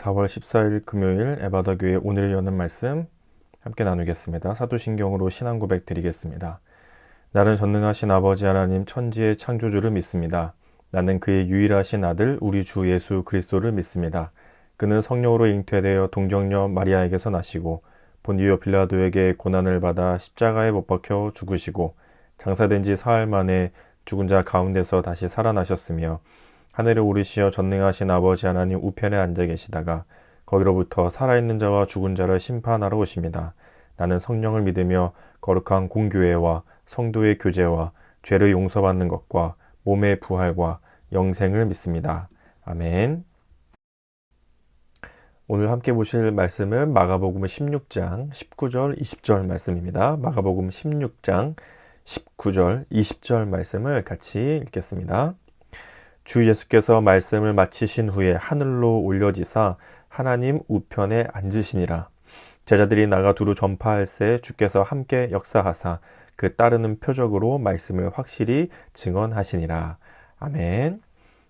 4월 14일 금요일 에바다 교회 오늘 여는 말씀 함께 나누겠습니다. 사도신경으로 신앙 고백 드리겠습니다. 나는 전능하신 아버지 하나님 천지의 창조주를 믿습니다. 나는 그의 유일하신 아들 우리 주 예수 그리스도를 믿습니다. 그는 성령으로 잉태되어 동정녀 마리아에게서 나시고 본디오 빌라도에게 고난을 받아 십자가에 못 박혀 죽으시고 장사된 지 사흘 만에 죽은 자 가운데서 다시 살아나셨으며 하늘에 오르시어 전능하신 아버지 하나님 우편에 앉아 계시다가 거기로부터 살아있는 자와 죽은 자를 심판하러 오십니다. 나는 성령을 믿으며 거룩한 공교회와 성도의 교제와 죄를 용서받는 것과 몸의 부활과 영생을 믿습니다. 아멘. 오늘 함께 보실 말씀은 마가복음 16장 19절 20절 말씀입니다. 마가복음 16장 19절 20절 말씀을 같이 읽겠습니다. 주 예수께서 말씀을 마치신 후에 하늘로 올려지사 하나님 우편에 앉으시니라. 제자들이 나가 두루 전파할새 주께서 함께 역사하사 그 따르는 표적으로 말씀을 확실히 증언하시니라. 아멘.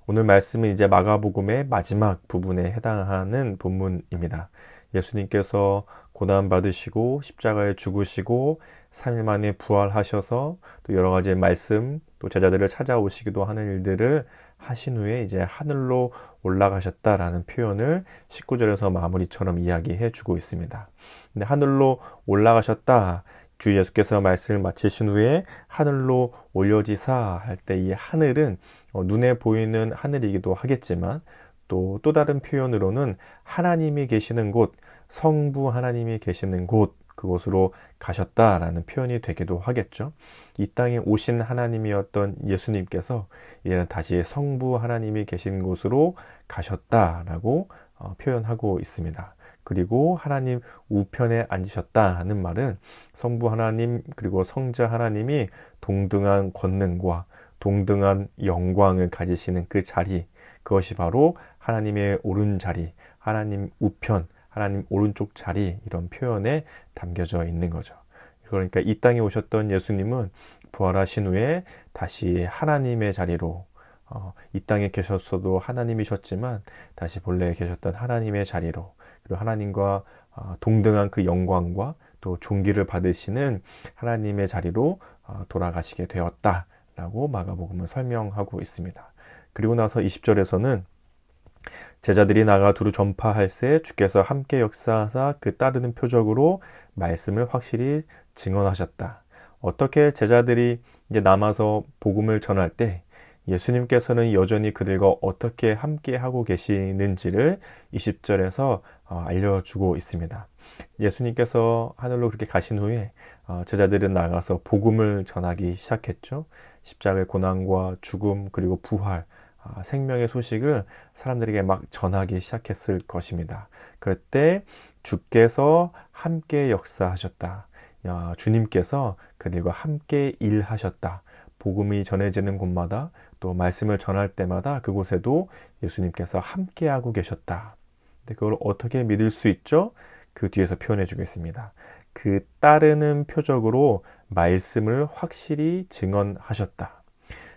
오늘 말씀은 이제 마가복음의 마지막 부분에 해당하는 본문입니다. 예수님께서 고난받으시고 십자가에 죽으시고 3일 만에 부활하셔서 또 여러 가지 말씀, 또 제자들을 찾아오시기도 하는 일들을 하신 후에 이제 하늘로 올라가셨다라는 표현을 19절에서 마무리처럼 이야기해 주고 있습니다. 근데 하늘로 올라가셨다, 주 예수께서 말씀을 마치신 후에 하늘로 올려지사 할 때 이 하늘은 눈에 보이는 하늘이기도 하겠지만 또 다른 표현으로는 하나님이 계시는 곳, 성부 하나님이 계시는 곳, 그곳으로 가셨다라는 표현이 되기도 하겠죠. 이 땅에 오신 하나님이었던 예수님께서 이제는 다시 성부 하나님이 계신 곳으로 가셨다라고 표현하고 있습니다. 그리고 하나님 우편에 앉으셨다는 말은 성부 하나님 그리고 성자 하나님이 동등한 권능과 동등한 영광을 가지시는 그 자리, 그것이 바로 하나님의 오른자리, 하나님 우편, 하나님 오른쪽 자리, 이런 표현에 담겨져 있는 거죠. 그러니까 이 땅에 오셨던 예수님은 부활하신 후에 다시 하나님의 자리로, 이 땅에 계셨어도 하나님이셨지만 다시 본래 계셨던 하나님의 자리로, 그리고 하나님과 동등한 그 영광과 또 존귀를 받으시는 하나님의 자리로 돌아가시게 되었다라고 마가복음은 설명하고 있습니다. 그리고 나서 20절에서는 제자들이 나가 두루 전파할새 주께서 함께 역사하사 그 따르는 표적으로 말씀을 확실히 증언하셨다. 어떻게 제자들이 이제 남아서 복음을 전할 때 예수님께서는 여전히 그들과 어떻게 함께 하고 계시는지를 20절에서 알려주고 있습니다. 예수님께서 하늘로 그렇게 가신 후에 제자들은 나가서 복음을 전하기 시작했죠. 십자가의 고난과 죽음 그리고 부활, 생명의 소식을 사람들에게 막 전하기 시작했을 것입니다. 그럴 때 주께서 함께 역사하셨다. 주님께서 그들과 함께 일하셨다. 복음이 전해지는 곳마다 또 말씀을 전할 때마다 그곳에도 예수님께서 함께하고 계셨다. 근데 그걸 어떻게 믿을 수 있죠? 그 뒤에서 표현해 주겠습니다. 그 따르는 표적으로 말씀을 확실히 증언하셨다.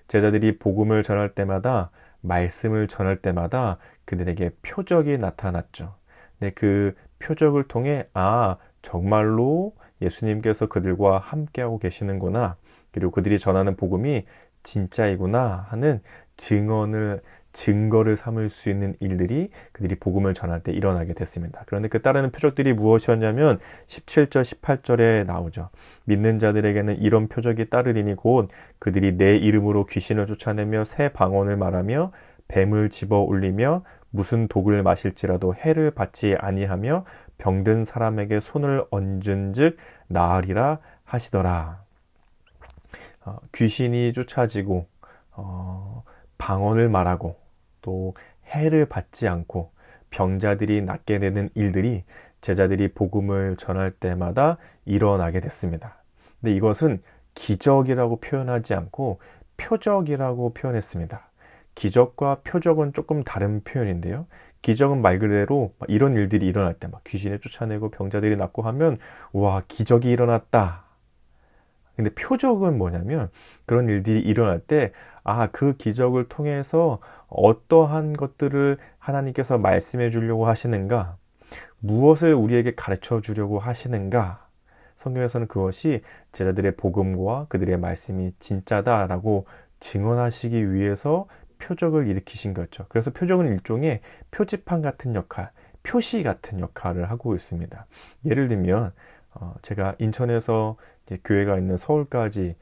제자들이 복음을 전할 때마다, 말씀을 전할 때마다 그들에게 표적이 나타났죠. 근데 그 표적을 통해 정말로 예수님께서 그들과 함께하고 계시는구나, 그리고 그들이 전하는 복음이 진짜이구나 하는 증거를 삼을 수 있는 일들이 그들이 복음을 전할 때 일어나게 됐습니다. 그런데 그 따르는 표적들이 무엇이었냐면 17절, 18절에 나오죠. 믿는 자들에게는 이런 표적이 따르리니 곧 그들이 내 이름으로 귀신을 쫓아내며 새 방언을 말하며 뱀을 집어 올리며 무슨 독을 마실지라도 해를 받지 아니하며 병든 사람에게 손을 얹은즉 나으리라 하시더라. 귀신이 쫓아지고 방언을 말하고 또 해를 받지 않고 병자들이 낫게 되는 일들이 제자들이 복음을 전할 때마다 일어나게 됐습니다. 근데 이것은 기적이라고 표현하지 않고 표적이라고 표현했습니다. 기적과 표적은 조금 다른 표현인데요. 기적은 말 그대로 이런 일들이 일어날 때 막 귀신을 쫓아내고 병자들이 낫고 하면 와, 기적이 일어났다 근데 표적은 뭐냐면 그런 일들이 일어날 때, 그 기적을 통해서 어떠한 것들을 하나님께서 말씀해 주려고 하시는가, 무엇을 우리에게 가르쳐 주려고 하시는가. 성경에서는 그것이 제자들의 복음과 그들의 말씀이 진짜다라고 증언하시기 위해서 표적을 일으키신 거죠. 그래서 표적은 일종의 표지판 같은 역할, 표시 같은 역할을 하고 있습니다. 예를 들면 제가 인천에서 이제 교회가 있는 서울까지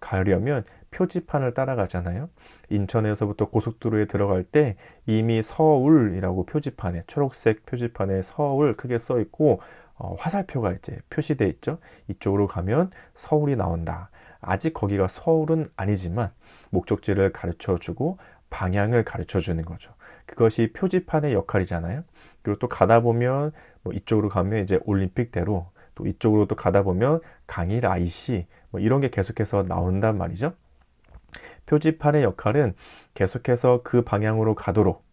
가려면 표지판을 따라가잖아요. 인천에서부터 고속도로에 들어갈 때 이미 서울이라고 표지판에, 초록색 표지판에 서울 크게 써 있고 화살표가 이제 표시되어 있죠. 이쪽으로 가면 서울이 나온다. 아직 거기가 서울은 아니지만 목적지를 가르쳐 주고 방향을 가르쳐 주는 거죠. 그것이 표지판의 역할이잖아요. 그리고 또 가다 보면 뭐 이쪽으로 가면 이제 올림픽대로, 또 이쪽으로 또 가다 보면 강일 IC 뭐 이런 게 계속해서 나온단 말이죠. 표지판의 역할은 계속해서 그 방향으로 가도록,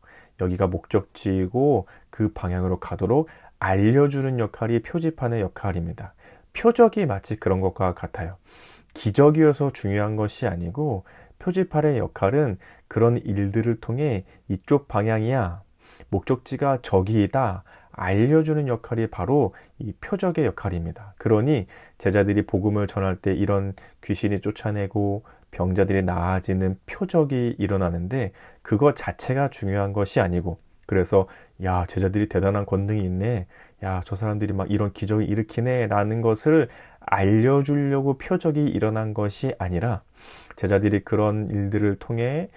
여기가 목적지이고 그 방향으로 가도록 알려주는 역할이 표지판의 역할입니다. 표적이 마치 그런 것과 같아요. 기적이어서 중요한 것이 아니고 표지판의 역할은 그런 일들을 통해 이쪽 방향이야, 목적지가 저기이다 알려주는 역할이 바로 이 표적의 역할입니다. 그러니 제자들이 복음을 전할 때 이런 귀신이 쫓아내고 병자들이 나아지는 표적이 일어나는데 그것 자체가 중요한 것이 아니고, 그래서 야, 제자들이 대단한 권능이 있네, 야, 저 사람들이 막 이런 기적을 일으키네 라는 것을 알려주려고 표적이 일어난 것이 아니라, 제자들이 그런 일들을 통해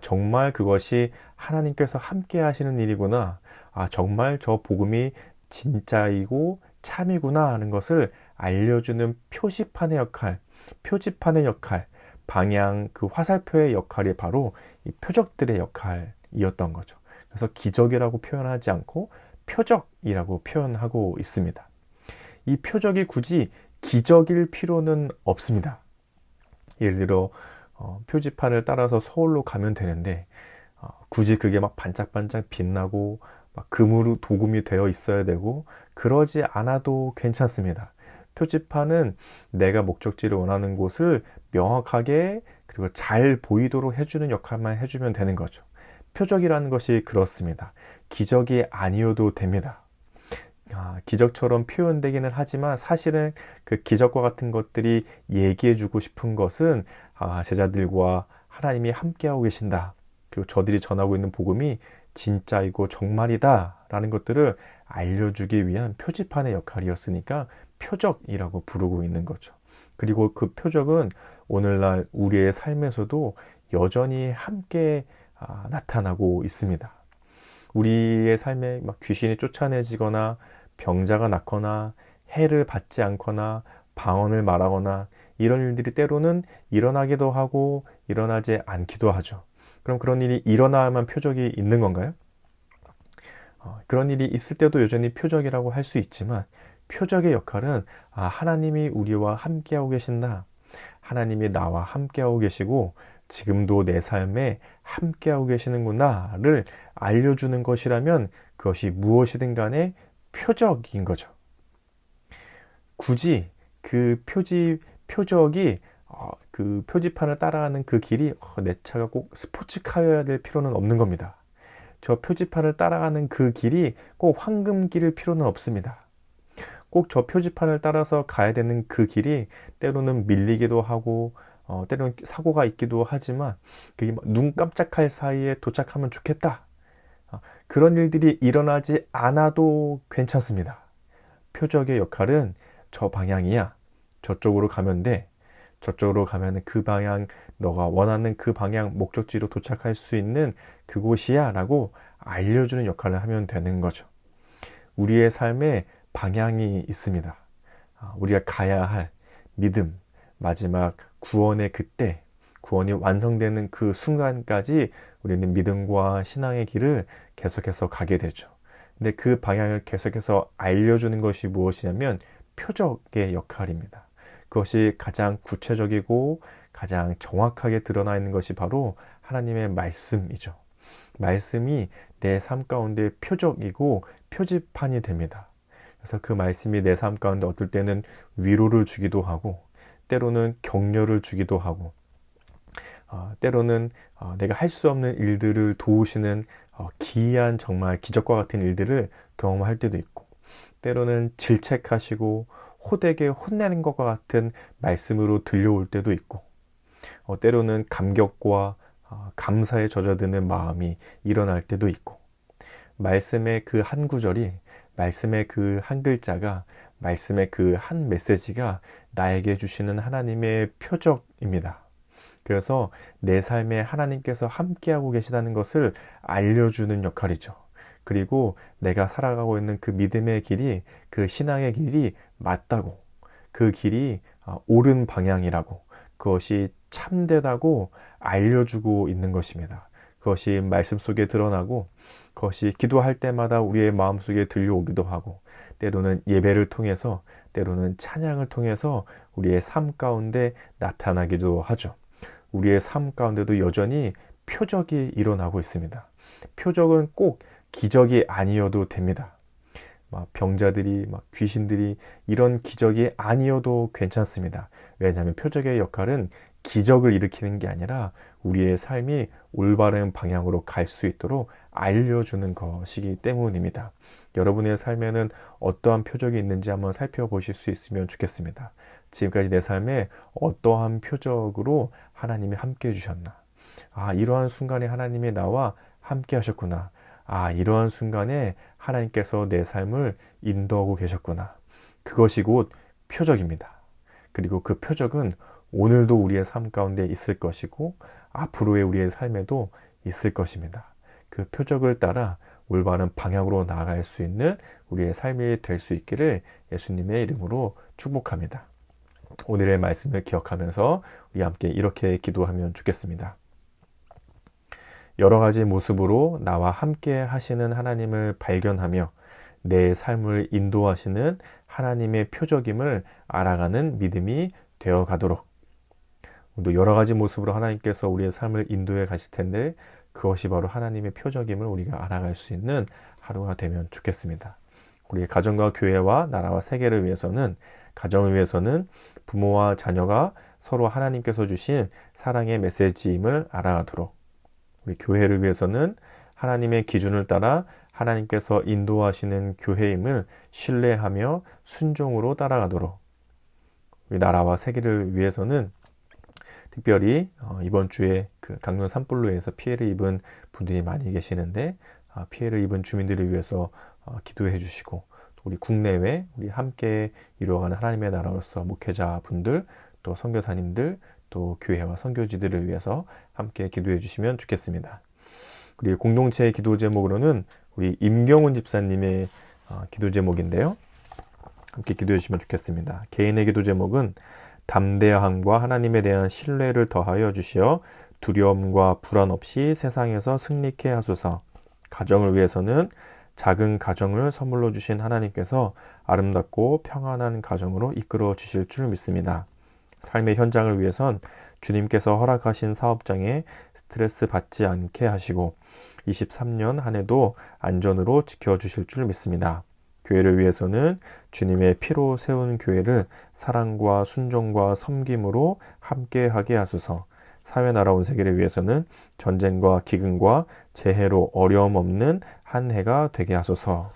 정말 그것이 하나님께서 함께 하시는 일이구나, 정말 저 복음이 진짜이고 참이구나 하는 것을 알려주는 표시판의 역할, 표지판의 역할, 방향, 그 화살표의 역할이 바로 이 표적들의 역할이었던 거죠. 그래서 기적이라고 표현하지 않고 표적이라고 표현하고 있습니다. 이 표적이 굳이 기적일 필요는 없습니다. 예를 들어 표지판을 따라서 서울로 가면 되는데 굳이 그게 막 반짝반짝 빛나고 막 금으로 도금이 되어 있어야 되고 그러지 않아도 괜찮습니다. 표지판은 내가 목적지를 원하는 곳을 명확하게 그리고 잘 보이도록 해주는 역할만 해주면 되는 거죠. 표적이라는 것이 그렇습니다. 기적이 아니어도 됩니다. 기적처럼 표현되기는 하지만 사실은 그 기적과 같은 것들이 얘기해주고 싶은 것은 제자들과 하나님이 함께하고 계신다, 그리고 저들이 전하고 있는 복음이 진짜이고 정말이다 라는 것들을 알려주기 위한 표지판의 역할이었으니까 표적이라고 부르고 있는 거죠. 그리고 그 표적은 오늘날 우리의 삶에서도 여전히 함께 나타나고 있습니다. 우리의 삶에 막 귀신이 쫓아내지거나 병자가 낫거나 해를 받지 않거나 방언을 말하거나 이런 일들이 때로는 일어나기도 하고 일어나지 않기도 하죠. 그럼 그런 일이 일어나야만 표적이 있는 건가요? 그런 일이 있을 때도 여전히 표적이라고 할 수 있지만 표적의 역할은 하나님이 우리와 함께하고 계신다, 하나님이 나와 함께하고 계시고 지금도 내 삶에 함께하고 계시는구나를 알려주는 것이라면 그것이 무엇이든 간에 표적인 거죠. 굳이 그 표적이 그 표지판을 따라가는 그 길이 내 차가 꼭 스포츠카여야 될 필요는 없는 겁니다. 저 표지판을 따라가는 그 길이 꼭 황금길일 필요는 없습니다. 꼭 저 표지판을 따라서 가야 되는 그 길이 때로는 밀리기도 하고 때로는 사고가 있기도 하지만 그게 눈 깜짝할 사이에 도착하면 좋겠다, 그런 일들이 일어나지 않아도 괜찮습니다. 표적의 역할은 저 방향이야, 저쪽으로 가면 돼, 저쪽으로 가면 그 방향, 너가 원하는 그 방향 목적지로 도착할 수 있는 그곳이야 라고 알려주는 역할을 하면 되는 거죠. 우리의 삶에 방향이 있습니다. 우리가 가야 할 믿음, 마지막 구원의 그때, 구원이 완성되는 그 순간까지 우리는 믿음과 신앙의 길을 계속해서 가게 되죠. 근데 그 방향을 계속해서 알려주는 것이 무엇이냐면 표적의 역할입니다. 그것이 가장 구체적이고 가장 정확하게 드러나 있는 것이 바로 하나님의 말씀이죠. 말씀이 내 삶 가운데 표적이고 표지판이 됩니다. 그래서 그 말씀이 내 삶 가운데 어떨 때는 위로를 주기도 하고 때로는 격려를 주기도 하고, 때로는 내가 할 수 없는 일들을 도우시는 기이한 정말 기적과 같은 일들을 경험할 때도 있고, 때로는 질책하시고 호되게 혼내는 것과 같은 말씀으로 들려올 때도 있고, 때로는 감격과 감사에 젖어드는 마음이 일어날 때도 있고, 말씀의 그 한 구절이, 말씀의 그 한 글자가, 말씀의 그 한 메시지가 나에게 주시는 하나님의 표적입니다. 그래서 내 삶에 하나님께서 함께하고 계시다는 것을 알려주는 역할이죠. 그리고 내가 살아가고 있는 그 믿음의 길이, 그 신앙의 길이 맞다고, 그 길이 옳은 방향이라고, 그것이 참되다고 알려주고 있는 것입니다. 그것이 말씀 속에 드러나고, 그것이 기도할 때마다 우리의 마음속에 들려오기도 하고, 때로는 예배를 통해서, 때로는 찬양을 통해서 우리의 삶 가운데 나타나기도 하죠. 우리의 삶 가운데도 여전히 표적이 일어나고 있습니다. 표적은 꼭 기적이 아니어도 됩니다. 병자들이, 귀신들이 이런 기적이 아니어도 괜찮습니다. 왜냐하면 표적의 역할은 기적을 일으키는 게 아니라 우리의 삶이 올바른 방향으로 갈 수 있도록 알려주는 것이기 때문입니다. 여러분의 삶에는 어떠한 표적이 있는지 한번 살펴보실 수 있으면 좋겠습니다. 지금까지 내 삶에 어떠한 표적으로 하나님이 함께 해주셨나? 이러한 순간에 하나님이 나와 함께 하셨구나. 이러한 순간에 하나님께서 내 삶을 인도하고 계셨구나. 그것이 곧 표적입니다. 그리고 그 표적은 오늘도 우리의 삶 가운데 있을 것이고 앞으로의 우리의 삶에도 있을 것입니다. 그 표적을 따라 올바른 방향으로 나아갈 수 있는 우리의 삶이 될 수 있기를 예수님의 이름으로 축복합니다. 오늘의 말씀을 기억하면서 우리 함께 이렇게 기도하면 좋겠습니다. 여러 가지 모습으로 나와 함께 하시는 하나님을 발견하며 내 삶을 인도하시는 하나님의 표적임을 알아가는 믿음이 되어 가도록, 또 여러 가지 모습으로 하나님께서 우리의 삶을 인도해 가실 텐데 그것이 바로 하나님의 표적임을 우리가 알아갈 수 있는 하루가 되면 좋겠습니다. 우리의 가정과 교회와 나라와 세계를 위해서는, 가정을 위해서는 부모와 자녀가 서로 하나님께서 주신 사랑의 메시지임을 알아가도록, 우리 교회를 위해서는 하나님의 기준을 따라 하나님께서 인도하시는 교회임을 신뢰하며 순종으로 따라가도록, 우리 나라와 세계를 위해서는 특별히 이번 주에 그 강릉 산불로에서 피해를 입은 분들이 많이 계시는데 피해를 입은 주민들을 위해서 기도해 주시고, 우리 국내외 우리 함께 이루어가는 하나님의 나라로서 목회자분들, 또 선교사님들, 또 교회와 선교지들을 위해서 함께 기도해 주시면 좋겠습니다. 우리 공동체의 기도 제목으로는 우리 임경훈 집사님의 기도 제목인데요. 함께 기도해 주시면 좋겠습니다. 개인의 기도 제목은 담대함과 하나님에 대한 신뢰를 더하여 주시어 두려움과 불안 없이 세상에서 승리케 하소서. 가정을 위해서는 작은 가정을 선물로 주신 하나님께서 아름답고 평안한 가정으로 이끌어 주실 줄 믿습니다. 삶의 현장을 위해선 주님께서 허락하신 사업장에 스트레스 받지 않게 하시고 23년 한 해도 안전으로 지켜주실 줄 믿습니다. 교회를 위해서는 주님의 피로 세운 교회를 사랑과 순종과 섬김으로 함께하게 하소서. 사회 나라온 세계를 위해서는 전쟁과 기근과 재해로 어려움 없는 한 해가 되게 하소서.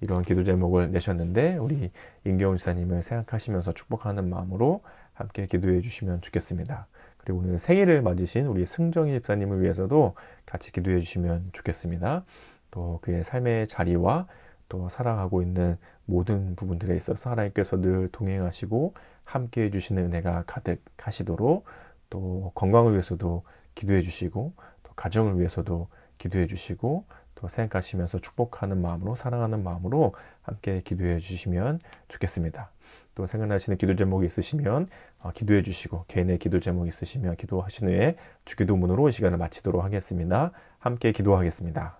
이런 기도 제목을 내셨는데 우리 임경훈 지사님을 생각하시면서 축복하는 마음으로 함께 기도해 주시면 좋겠습니다. 그리고 오늘 생일을 맞으신 우리 승정희 집사님을 위해서도 같이 기도해 주시면 좋겠습니다. 또 그의 삶의 자리와 또 살아가고 있는 모든 부분들에 있어서 하나님께서 늘 동행하시고 함께 해주시는 은혜가 가득하시도록, 또 건강을 위해서도 기도해 주시고, 또 가정을 위해서도 기도해 주시고, 또 생각하시면서 축복하는 마음으로, 사랑하는 마음으로 함께 기도해 주시면 좋겠습니다. 또 생각나시는 기도 제목이 있으시면 기도해 주시고, 개인의 기도 제목이 있으시면 기도하신 후에 주기도문으로 이 시간을 마치도록 하겠습니다. 함께 기도하겠습니다.